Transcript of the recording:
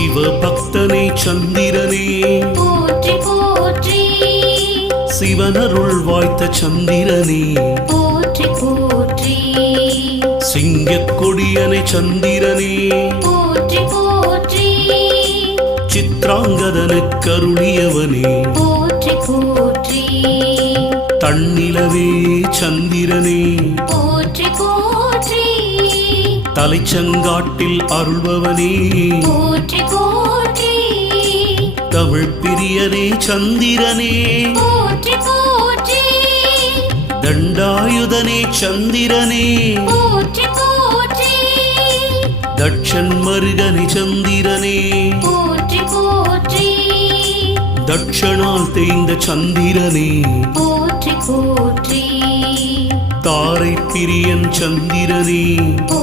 சிவபக்தனே சந்திரனே. போற்றி போற்றி. சிவனருள் வாய்த்த சந்திரனே. போற்றி போற்றி. சிங்கக் கொடியனை சந்திரனே. போற்றி போற்றி. சித்ராங்கதனுக் கருளியவனே. போற்றி போற்றி. தன்னிலவே சந்திரனே. தலைச்சங்காட்டில் அருள்பவனே. போற்றி போற்றி. தமிழ் பிரியனே சந்திரனே. போற்றி போற்றி. தண்டாயுதனே சந்திரனே. போற்றி போற்றி. தட்சன் மருகனை சந்திரனே. போற்றி போற்றி. தட்சணால் தேய்ந்த சந்திரனே. போற்றி போற்றி. தாரை பிரியன் சந்திரனே.